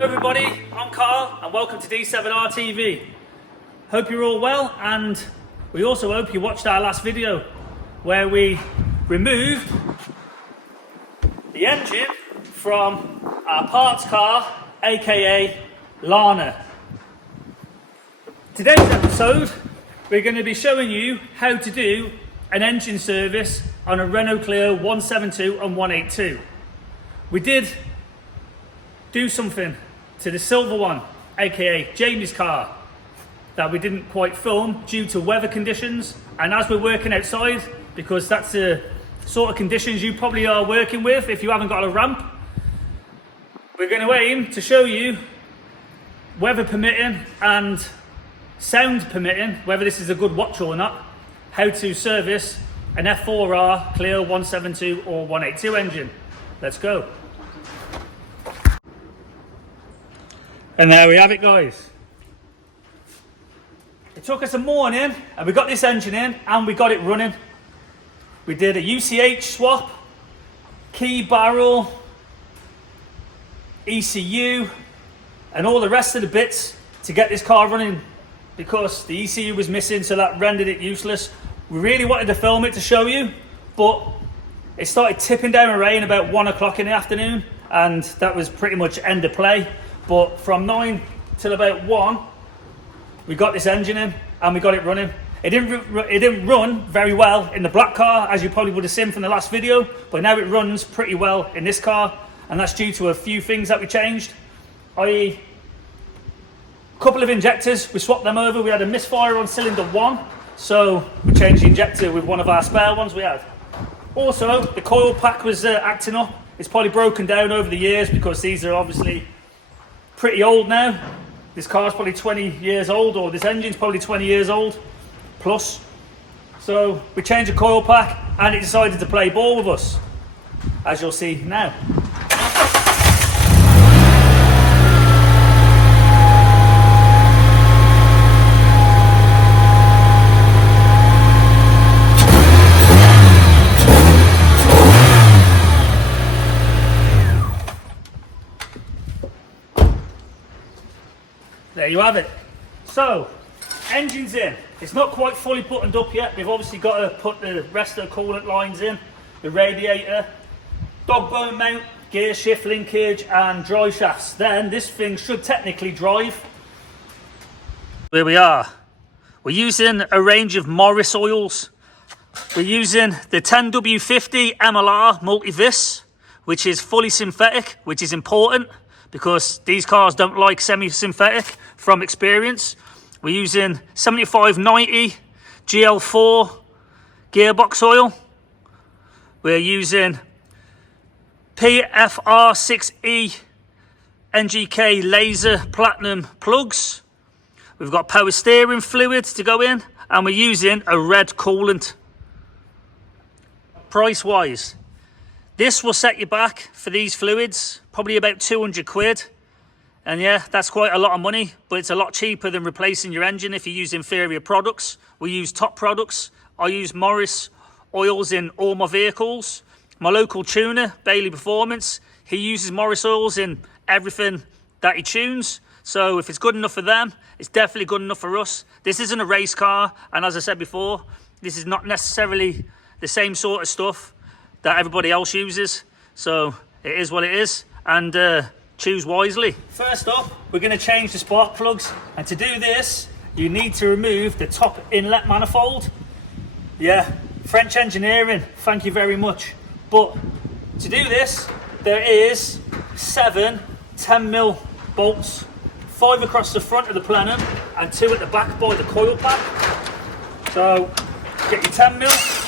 Everybody, I'm Carl and welcome to F4R TV. Hope you're all well, and we also hope you watched our last video where we removed the engine from our parts car, aka Lana. Today's episode, we're going to be showing you how to do an engine service on a Renault Clio 172 and 182. We did do something to the silver one, aka Jamie's car, that we didn't quite film due to weather conditions. And as we're working outside, because that's the sort of conditions you probably are working with if you haven't got a ramp, we're going to aim to show you, weather permitting and sound permitting, whether this is a good watch or not, how to service an F4R Clio 172 or 182 engine. Let's go. And there we have it, guys. It took us a morning and we got this engine in and we got it running. We did a UCH swap, key barrel, ECU and all the rest of the bits to get this car running, because the ECU was missing, so that rendered it useless. We really wanted to film it to show you, but it started tipping down rain about 1 o'clock in the afternoon, and that was pretty much end of play. But from 9 till about 1, we got this engine in and we got it running. It didn't run very well in the black car, as you probably would have seen from the last video, but now it runs pretty well in this car, and that's due to a few things that we changed, i.e. a couple of injectors, we swapped them over. We had a misfire on cylinder 1, so we changed the injector with one of our spare ones we had. Also, the coil pack was acting up. It's probably broken down over the years because these are obviously pretty old now. This car's probably 20 years old, or this engine's probably 20 years old plus. So we changed the coil pack and it decided to play ball with us, as you'll see now. There you have it. So, engine's in. It's not quite fully buttoned up yet. We've obviously got to put the rest of the coolant lines in, the radiator, dog bone mount, gear shift linkage and drive shafts. Then this thing should technically drive. Here we are. We're using a range of Morris oils. We're using the 10W50 MLR Multivis, which is fully synthetic, which is important because these cars don't like semi-synthetic from experience. We're using 7590 GL4 Gearbox oil. We're using PFR6E NGK laser platinum plugs. We've got power steering fluids to go in, and we're using a red coolant. Price wise, this will set you back for these fluids probably about 200 quid. And yeah, that's quite a lot of money, but it's a lot cheaper than replacing your engine if you use inferior products. We use top products. I use Morris oils in all my vehicles. My local tuner, Bailey Performance, he uses Morris oils in everything that he tunes. So if it's good enough for them, it's definitely good enough for us. This isn't a race car, and as I said before, this is not necessarily the same sort of stuff that everybody else uses. So it is what it is, and choose wisely. First up, we're going to change the spark plugs, and to do this you need to remove the top inlet manifold. Yeah, French engineering, thank you very much. But to do this, there is 7 10mm bolts, 5 across the front of the plenum and 2 at the back by the coil pack. So get your 10mm.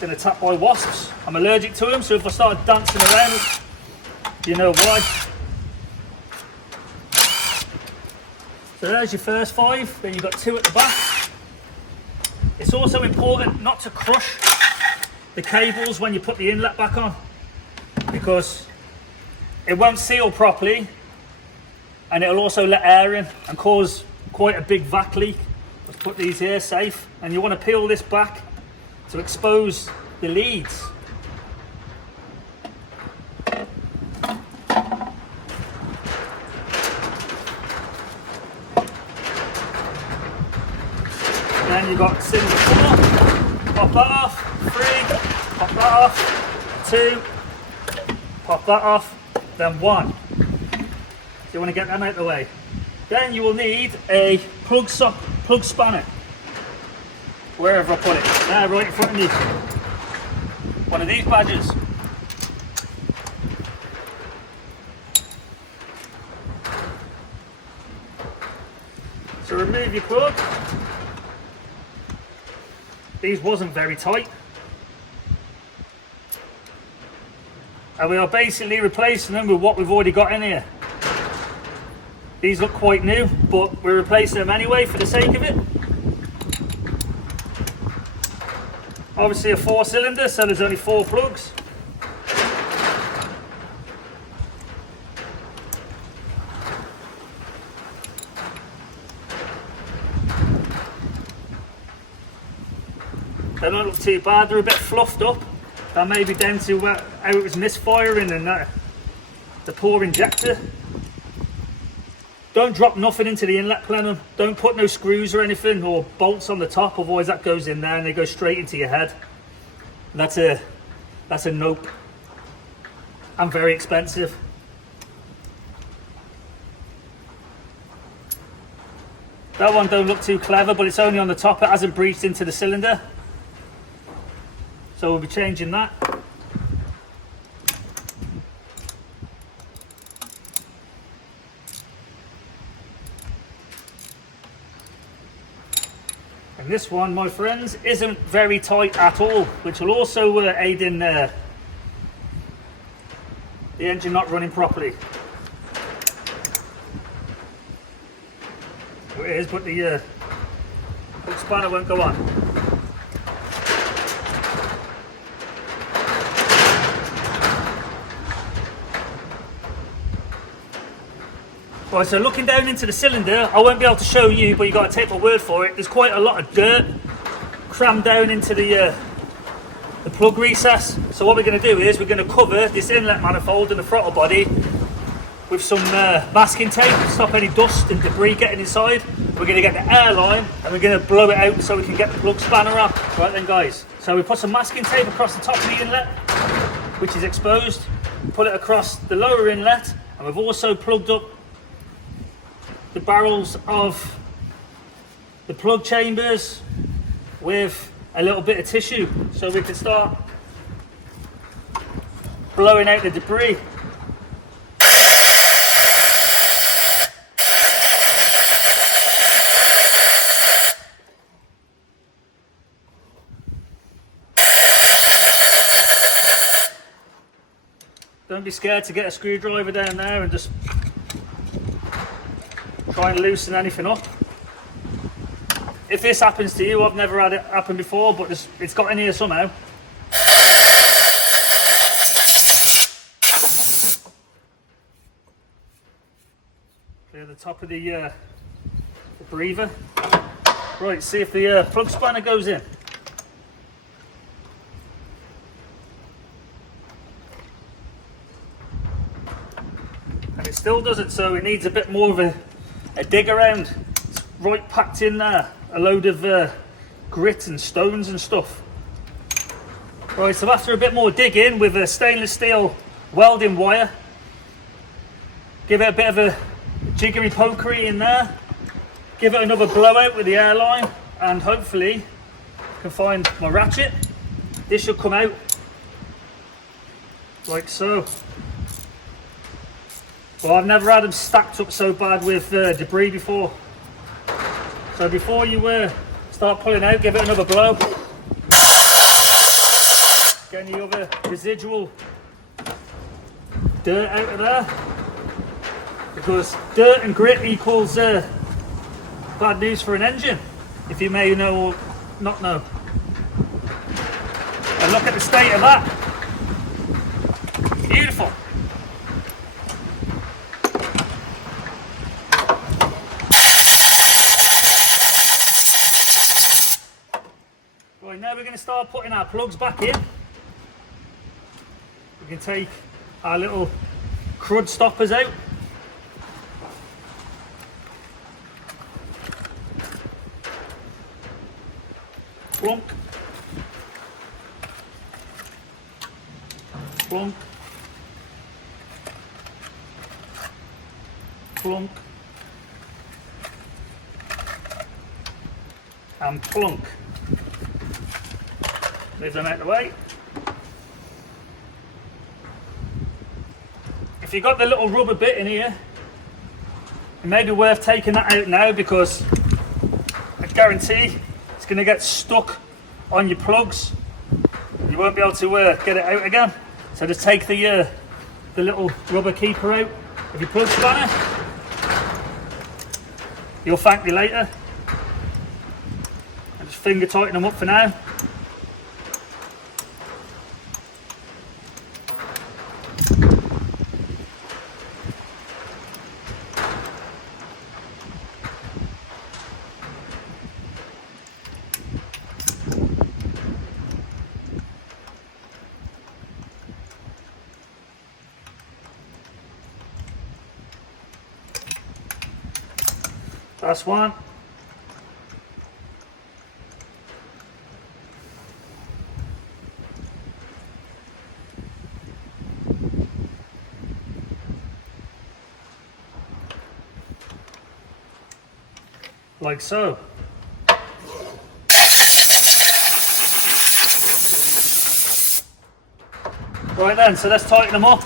Been attacked by wasps. I'm allergic to them, so if I start dancing around, you know why. So there's your first 5, then you've got 2 at the back. It's also important not to crush the cables when you put the inlet back on, because it won't seal properly, and it'll also let air in and cause quite a big vac leak. Let's put these here safe, and you want to peel this back to expose the leads. Then you've got cylinder 4, pop that off, 3, pop that off, 2, pop that off, then 1. So you want to get them out of the way. Then you will need a plug spanner, wherever I put it. There, right in front of me. One of these badges. So remove your plug. These wasn't very tight. And we are basically replacing them with what we've already got in here. These look quite new, but we're replacing them anyway for the sake of it. Obviously a 4-cylinder, so there's only 4 plugs. They don't look too bad, they're a bit fluffed up. That may be down to how it was misfiring and the poor injector. Don't drop nothing into the inlet plenum. Don't put no screws or anything or bolts on the top, otherwise that goes in there and they go straight into your head. That's a nope. And very expensive. That one don't look too clever, but it's only on the top, it hasn't breached into the cylinder. So we'll be changing that. And this one, my friends, isn't very tight at all, which will also aid in the engine not running properly. It is, but the hook spanner won't go on. Right, so looking down into the cylinder, I won't be able to show you, but you've got to take my word for it. There's quite a lot of dirt crammed down into the plug recess. So what we're going to do is we're going to cover this inlet manifold and the throttle body with some masking tape to stop any dust and debris getting inside. We're going to get the air line and we're going to blow it out so we can get the plug spanner up. Right then guys, so we put some masking tape across the top of the inlet, which is exposed. Put it across the lower inlet, and we've also plugged up the barrels of the plug chambers with a little bit of tissue so we can start blowing out the debris. Don't be scared to get a screwdriver down there and just try and loosen anything up. If this happens to you, I've never had it happen before, but it's got in here somehow. Clear the top of the breather. Right, see if the plug spanner goes in. And it still doesn't, so it needs a bit more of a dig around. It's right packed in there, a load of grit and stones and stuff. Right, so after a bit more digging with a stainless steel welding wire, give it a bit of a jiggery pokery in there, give it another blowout with the airline, and hopefully I can find my ratchet. This should come out like so. Well, I've never had them stacked up so bad with debris before. So before you start pulling out, give it another blow. Get any other residual dirt out of there. Because dirt and grit equals bad news for an engine, if you may know or not know. And look at the state of that. Beautiful. start putting our plugs back in, we can take our little crud stoppers out. Plunk. Plunk. Plunk. And plunk. Move them out of the way. If you've got the little rubber bit in here, it may be worth taking that out now, because I guarantee it's going to get stuck on your plugs. You won't be able to get it out again. So just take the little rubber keeper out of your plug spanner. You'll thank me later. And just finger tighten them up for now. That's one. Like so. Right then, so let's tighten them up.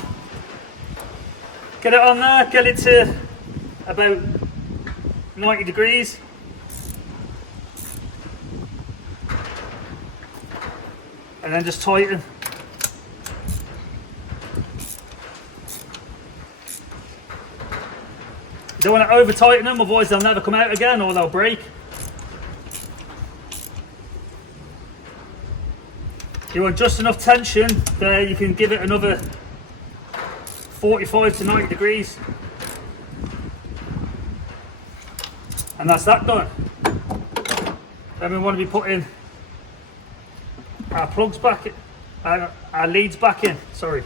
Get it on there, get it to about 90 degrees. And then just tighten. You don't want to over tighten them, otherwise they'll never come out again or they'll break. You want just enough tension there, you can give it another 45 to 90 degrees. And that's that done. Then we want to be putting our plugs back in, our leads back in, sorry.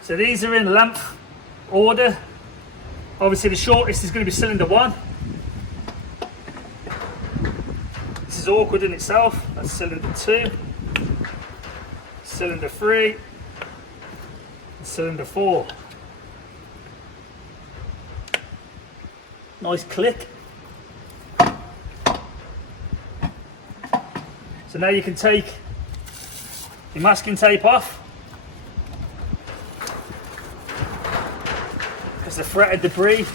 So these are in length order. Obviously the shortest is going to be cylinder 1. This is awkward in itself. That's cylinder 2. Cylinder 3, and cylinder 4. Nice click. So now you can take your masking tape off, because the fretted debris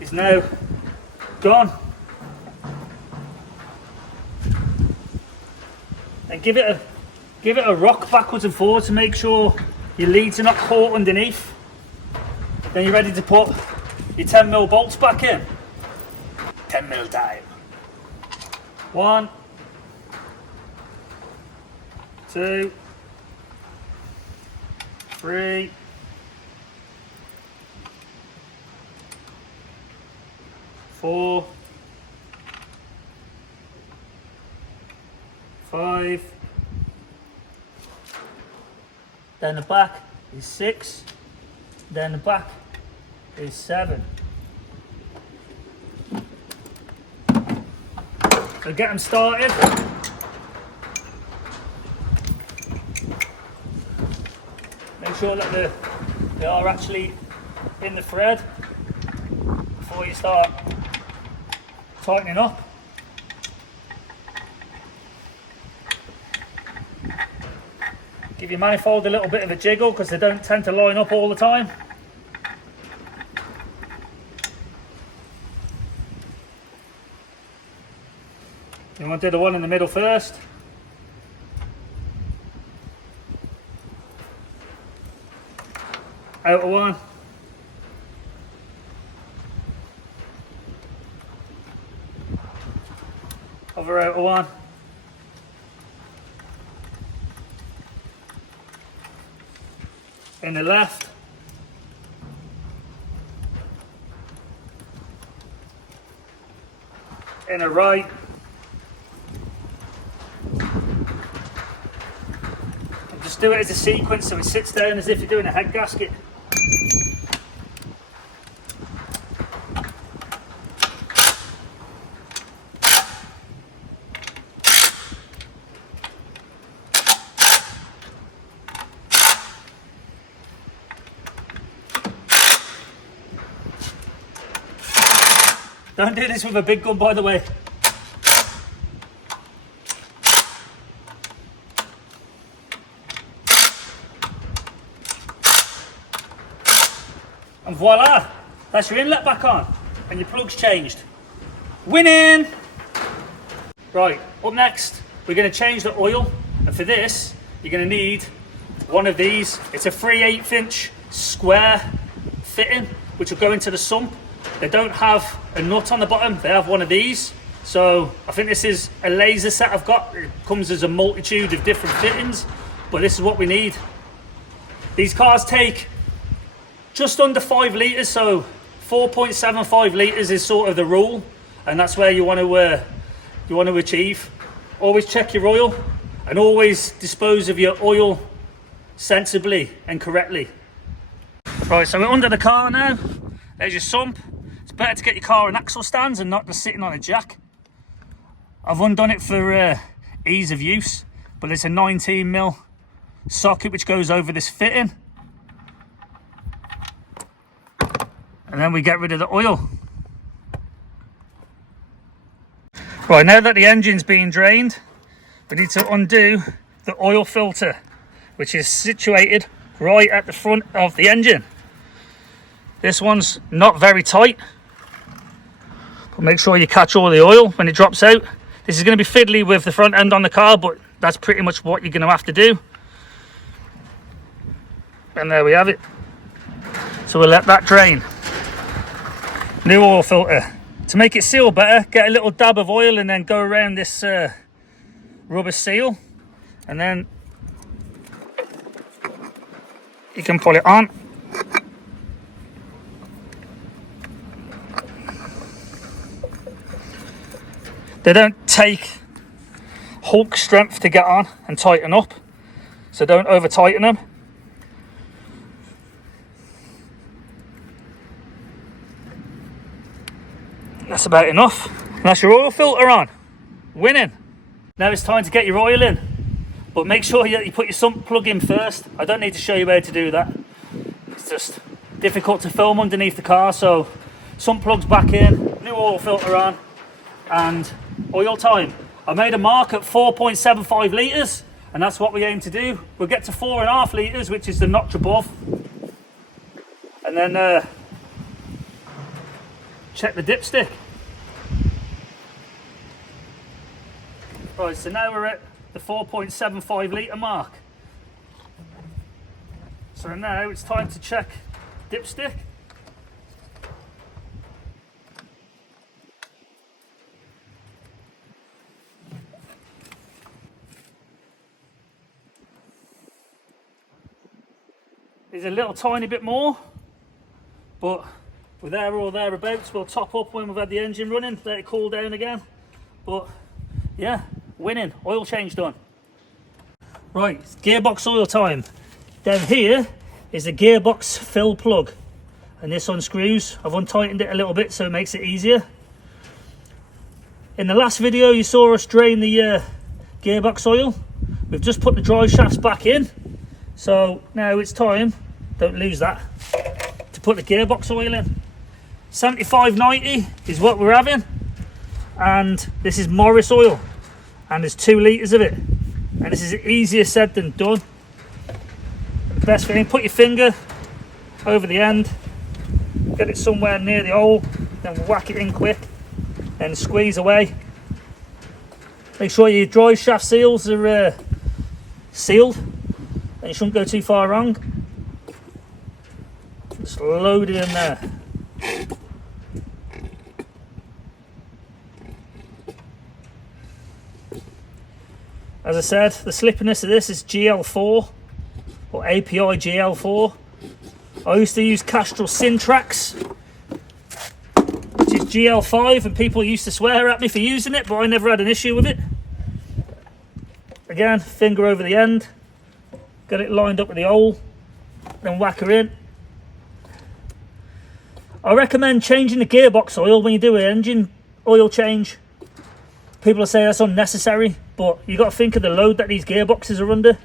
is now gone. And give it a rock backwards and forwards to make sure your leads are not caught underneath. Then you're ready to put your 10mm bolts back in. 10mm time. 1, 2, 3, 4, 5. Then the back is 6. Then the back is 7. So get them started. Make sure that they are actually in the thread before you start tightening up. Give your manifold a little bit of a jiggle, because they don't tend to line up all the time. You want to do the one in the middle first. Outer one. Other outer one. In the left. in a right. And just do it as a sequence so it sits down as if you're doing a head gasket. Don't do this with a big gun, by the way. And voila, that's your inlet back on and your plug's changed. Winning! Right, up next, we're going to change the oil, and for this, you're going to need one of these. It's a 3/8 inch square fitting, which will go into the sump. They don't have a nut on the bottom, they have one of these. So I think this is a laser set I've got. It comes as a multitude of different fittings, but this is what we need. These cars take just under 5 litres, so 4.75 litres is sort of the rule, and that's where you want to achieve. Always check your oil, and always dispose of your oil sensibly and correctly. Right, so we're under the car now. There's your sump. It's better to get your car on axle stands and not just sitting on a jack. I've undone it for ease of use, but it's a 19mm socket which goes over this fitting. And then we get rid of the oil. Right, now that the engine's been drained, we need to undo the oil filter, which is situated right at the front of the engine. This one's not very tight, but make sure you catch all the oil when it drops out. This is going to be fiddly with the front end on the car, but that's pretty much what you're going to have to do. And there we have it. So we'll let that drain. New oil filter. To make it seal better, get a little dab of oil and then go around this rubber seal, and then you can pull it on. They don't take Hulk strength to get on and tighten up, so don't over tighten them. That's about enough. And that's your oil filter on. Winning. Now it's time to get your oil in, but make sure you put your sump plug in first. I don't need to show you how to do that. It's just difficult to film underneath the car, so sump plug's back in, new oil filter on, and oil time. I made a mark at 4.75 litres, and that's what we aim to do. We'll get to 4.5 litres, which is the notch above, and then check the dipstick. Right, so now we're at the 4.75 litre mark. So now it's time to check dipstick. There's a little tiny bit more, but we're there or thereabouts. We'll top up when we've had the engine running, let it cool down again. But yeah, winning. Oil change done. Right, it's gearbox oil time. Down here is a gearbox fill plug, and this unscrews. I've untightened it a little bit so it makes it easier. In the last video you saw us drain the gearbox oil. We've just put the drive shafts back in, so now it's time, don't lose that, to put the gearbox oil in. 75/90 is what we're having, and this is Morris oil, and there's 2 litres of it, and this is easier said than done. The best thing, put your finger over the end, get it somewhere near the hole, then whack it in quick and squeeze away. Make sure your drive shaft seals are sealed, and you shouldn't go too far wrong. Just load it in there. As I said, the slippiness of this is GL4 or API GL4. I used to use Castrol Syntrax, which is GL5, and people used to swear at me for using it, but I never had an issue with it. Again, finger over the end, get it lined up with the hole, then whack her in. I recommend changing the gearbox oil when you do an engine oil change. People say that's unnecessary, but you got to think of the load that these gearboxes are under.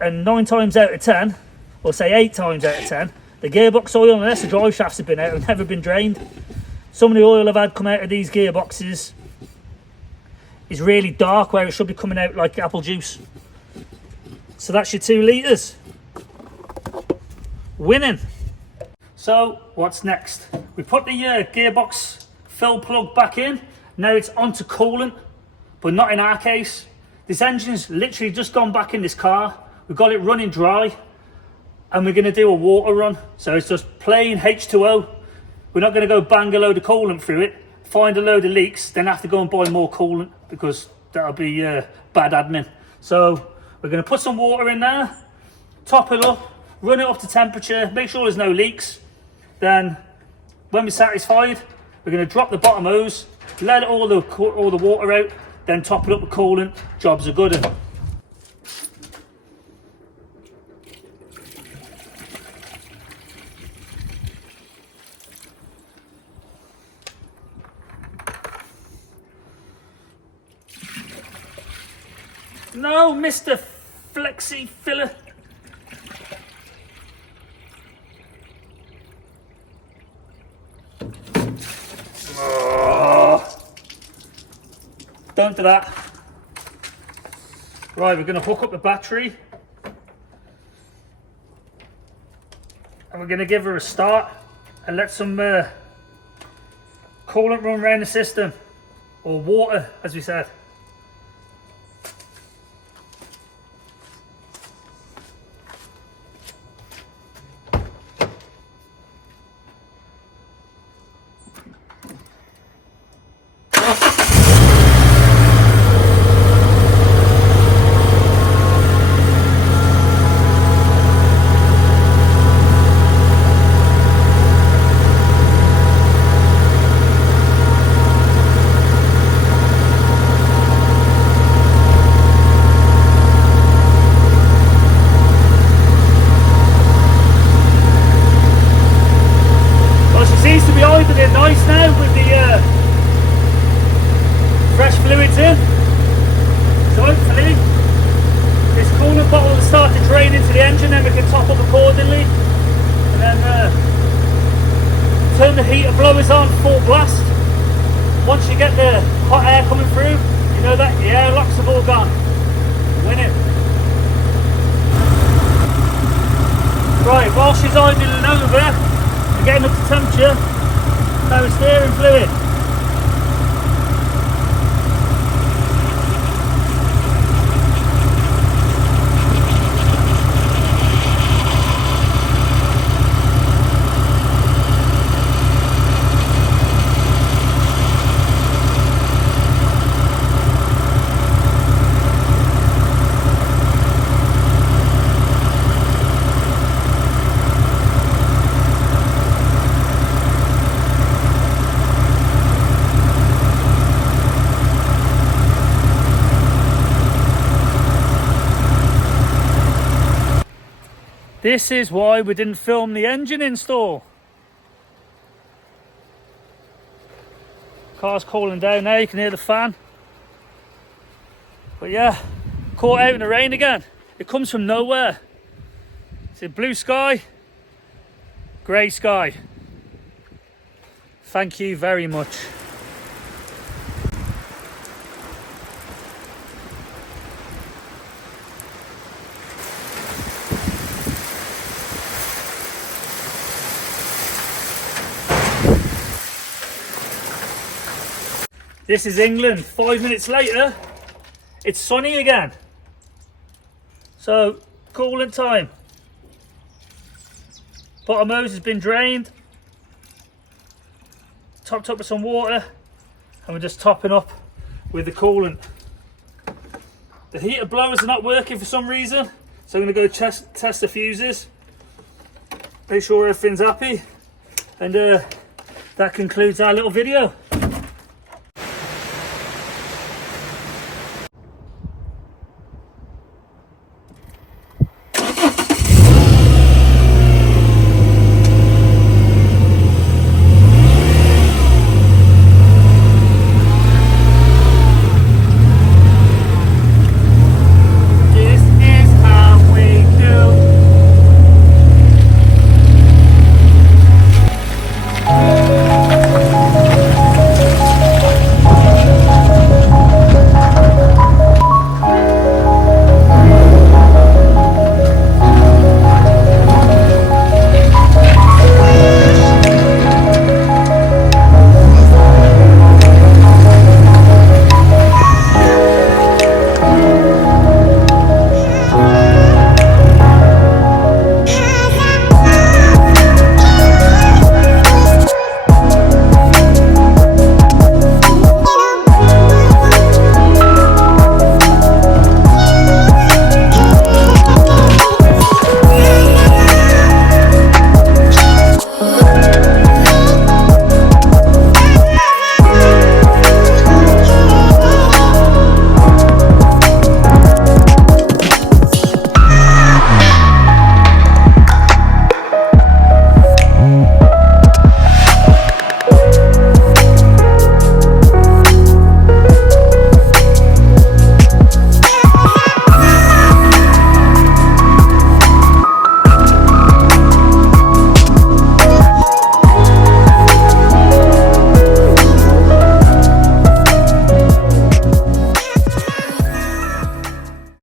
And 9 times out of 10, or say 8 times out of 10, the gearbox oil, unless the drive shafts have been out, have never been drained. Some of the oil I've had come out of these gearboxes is really dark, where it should be coming out like apple juice. So that's your 2 litres. Winning. So what's next? We put the gearbox fill plug back in. Now it's onto coolant, but not in our case. This engine's literally just gone back in this car. We've got it running dry, and we're going to do a water run. So it's just plain H2O. We're not going to go bang a load of coolant through it, find a load of leaks, then have to go and buy more coolant, because that'll be bad admin. So we're going to put some water in there, top it up, run it up to temperature, make sure there's no leaks. Then when we're satisfied, we're going to drop the bottom hose, let all the water out, then top it up with coolant. Jobs are good. No, Mr. Flexi Filler. Oh, don't do that. Right, we're going to hook up the battery. And we're going to give her a start and let some coolant run around the system. Or water, as we said. Nice now with the fresh fluids in, so hopefully this coolant bottle will start to drain into the engine, then we can top up accordingly, and then turn the heater blowers on full blast. Once you get the hot air coming through, you know that the air locks have all gone. Win it. Right, while she's idling over and getting up to temperature, power steering fluid. This is why we didn't film the engine install. Car's cooling down now, you can hear the fan. But yeah, caught out in the rain again. It comes from nowhere. It's a blue sky, grey sky. Thank you very much. This is England. 5 minutes later, it's sunny again. So, coolant time. Bottom hose has been drained, topped up with some water, and we're just topping up with the coolant. The heater blowers are not working for some reason, so I'm going to go test the fuses, make sure everything's happy, and that concludes our little video.